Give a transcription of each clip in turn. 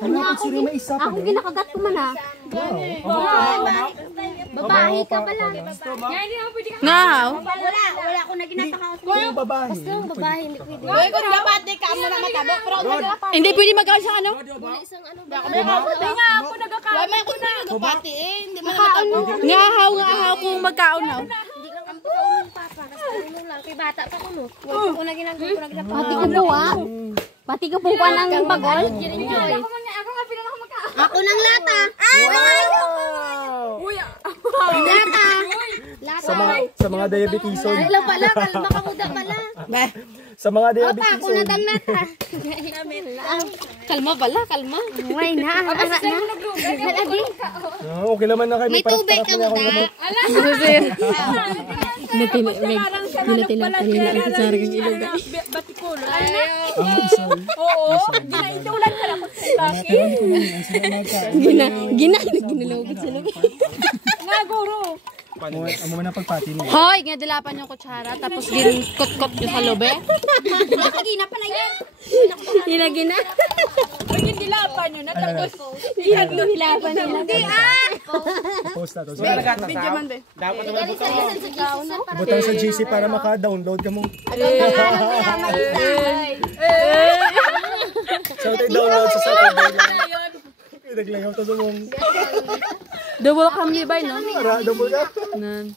Hanapin sila may isa pa. Ako ginakagat ko man ha. Babae ka pala. Ngaw. Wala ako na ginatakaw. Yung babae. Basta yung babae, hindi pwede. Uy, kung dapat di ka mo na matabo. Pero Hindi pwede magkaon sa ano? Isang ano. ako nagkakaon. Wala man ako nagkapati eh. Hindi man matabo. Ngahaw kung magkaon na. Hindi lang ang pagkaon ng papa. Kasi ano lang, kay bata pa ko no. Wala ko na ginagawa ko na ginagawa. Pati ko po ah. Pati ko po ka ng bagol. Enjoy. Ako ng lata. Lata. Sa mga diabetison. Hello pala, makamuda pala. Sa mga Opa, ako diabetison. na dang lata. Kalma pala, kalma. Ay na, ara na. Halagi. Okay naman na kayo. May tubig ka mo da. Pinatila ang sarang ilog. Batikulo. Oo. Ginaitulan ka lang sa laki. Ginalawag sa loob. Nga, guro. Amo man ang pagpati mo. Hoy, ginadilapan yung kutsara tapos ginkot-kot yung sa lobe. Nakagina pala yan. Hinagina. Pag hindi lapan yun, natapos. Hilapan nila. Hindi ah. Post na to. Video man be. Butang sa GC para maka-download ka mo. So tayo download sa Saturday lang. Naglangaw to sa mong. Double cam ni bay, no? Para double ka. Nan.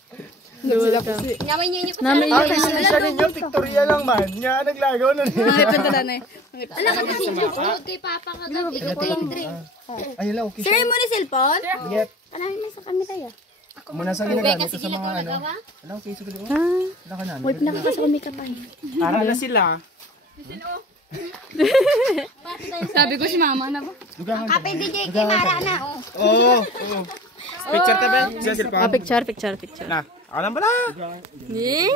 Double cam. Nyamay niyo pa. Namin Ah, isa ninyo, Victoria lang man. Nya, naglagaw na niya. Ay, pantalan eh. Ala ka kasi tungkol kay papa kagabi. Ikaw kay Indre. Ayun lang, okay. Sir mo ni cellphone? Yep. Alahin mo sa kami tayo. Muna sa ginagamit sa mga ano. Alam, okay, so ganoon. Wala ka na. Wait, nakakasa ko makeup ay. Para na sila. Sabi ko si mama na ba? Dugangan ka. Kape DJ kay Mara na. Oo. Picture tabi. Sa cellphone. Picture. Na. Ako lang pala. Eh?